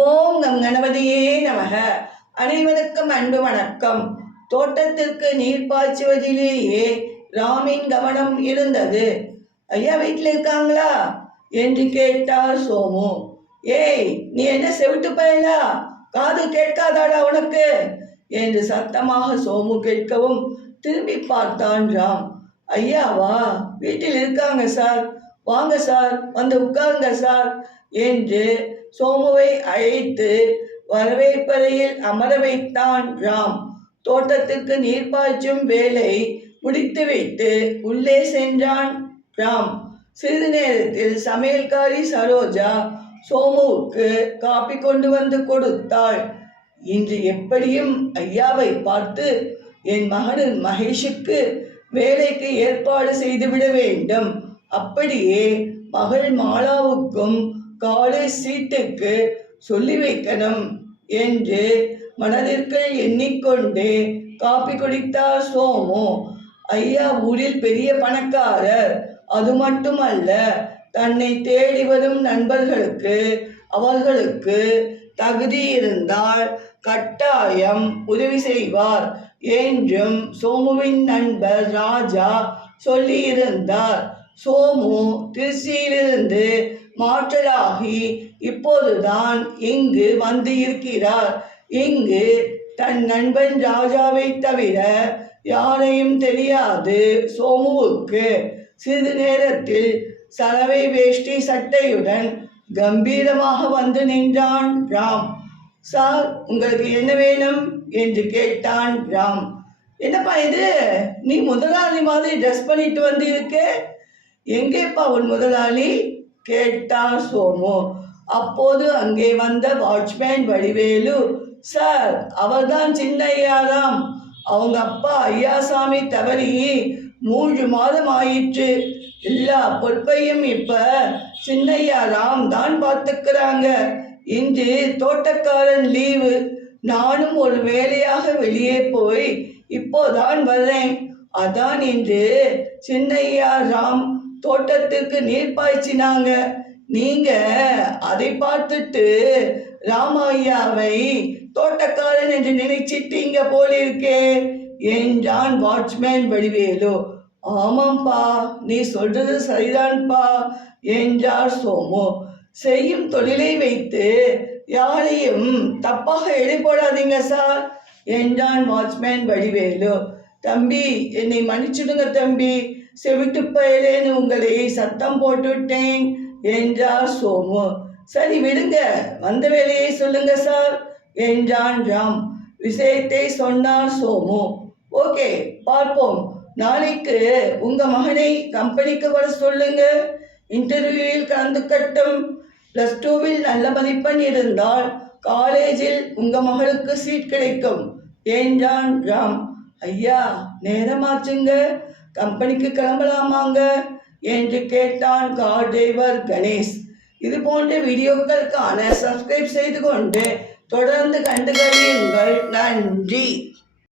ஓம் நம் கணபதியே நமக. அனைவருக்கும் அன்பு வணக்கம். தோட்டத்திற்கு நீர் பாய்ச்சுவதிலேயே ராமின் கவனம் இருந்தது ஐயா வீட்டில் இருக்காங்களா? என்று கேட்டார் சோமு. ஏய் நீ என்ன செவிட்டு பயலா? காது கேட்காதாடா உனக்கு? என்று சத்தமாக சோமு கேட்கவும் திரும்பி பார்த்தான் ராம். ஐயாவா வீட்டில் இருக்காங்க சார். வாங்க சார் வந்து உட்காருங்க சார் என்று சோமுவை அழைத்து வரவேற்பறையில் அமர வைத்தான் ராம். தோட்டத்திற்கு நீர் பாய்ச்சும் வேலை முடித்து வைத்து உள்ளே சென்றான் ராம். சிறிது நேரத்தில் சமையல்காரி சரோஜா சோமுவுக்கு காப்பி கொண்டு வந்து கொடுத்தாள். இன்று எப்படியும் ஐயாவை பார்த்து என் மகனின் மகேஷுக்கு வேலைக்கு ஏற்பாடு செய்துவிட வேண்டும். அப்படியே மகள் மாலாவுக்கும் காலேஜ் சீட்டுக்கு சொல்லி வைக்கணும் என்று மனதிற்குள் எண்ணிக்கொண்டே காப்பி குடித்தார் சோமு? ஐயா ஊரில் பெரிய பணக்காரர். அது மட்டுமல்ல தன்னை தேடி வரும் நண்பர்களுக்கு அவர்களுக்கு தகுதி இருந்தால் கட்டாயம் உதவி செய்வார் என்றும் சோமுவின் நண்பர் ராஜா சொல்லியிருந்தார். சோமு திருச்சியிலிருந்து மாற்றலாகி இப்போதுதான் இங்கு வந்து இருக்கிறார் இங்கு தன் நண்பன் ராஜாவை தவிர யாரையும் தெரியாது. சோமுவுக்கு சிறிது நேரத்தில் சலவை வேஷ்டி சட்டையுடன் கம்பீரமாக வந்து நின்றான் ராம். சார் உங்களுக்கு என்ன வேணும்? என்று கேட்டான் ராம். என்னப்பா இது? நீ முதலாளி மாதிரி ட்ரெஸ் பண்ணிட்டு வந்து இருக்கே எங்கேப்பா உன் முதலாளி? கேட்டான் சோமு. அப்போது அங்கே வந்த வாட்ச்மேன் வடிவேலு சார் அவர்தான் சின்னையாராம். அவங்க அப்பா ஐயாசாமி தவறி மூன்று மாதம் ஆயிற்று. எல்லா பொறுப்பையும் இப்ப சின்னையா ராம் தான் பார்த்துக்கிறாங்க. இன்று தோட்டக்காரன் லீவு. நானும் ஒரு வேலையாக வெளியே போய் இப்போதான் வர்றேன். அதான் இன்று சின்னையா ராம் தோட்டத்துக்கு நீர் பாய்ச்சினாங்க. நீங்க அதை பார்த்துட்டு ராமையாவை தோட்டக்காரன் என்று நினைச்சிட்டீங்க போலிருக்கே என்றான் வாட்ச்மேன் வடிவேலு. ஆமாம்பா நீ சொல்றது சரிதான்பா என்றார் சோமு. செய்யும் தொழிலை வைத்து யாரையும் தப்பாக எடை போடாதீங்க சார் என்றான் வாட்ச்மேன் வடிவேலு. தம்பி என்னை மன்னிச்சிடுங்க தம்பி செவிட்டு பயலேன்னு உங்களை சத்தம் போட்டுவிட்டேன் என்றார் சோமு. சரி விடுங்க. வந்த வேலையை சொல்லுங்க சார் என்றான் ராம். விஷயத்தை சொன்னார் சோமு. ஓகே பார்ப்போம். நாளைக்கு உங்க மகனை கம்பெனிக்கு வர சொல்லுங்க. இன்டர்வியூவில் கலந்துக்கட்டும். ப்ளஸ் டூவில் நல்ல மதிப்பெண் இருந்தால் காலேஜில் உங்க மகளுக்கு சீட் கிடைக்கும் என்றான் ராம். ஐயா நேரமாச்சுங்க. கம்பெனிக்கு கிளம்பலாமாங்க? என்று கேட்டான் கார் டிரைவர் கணேஷ். இது போன்ற வீடியோக்களுக்கான சப்ஸ்கிரைப் செய்து கொண்டு தொடர்ந்து கண்டு கழியுங்கள் நன்றி.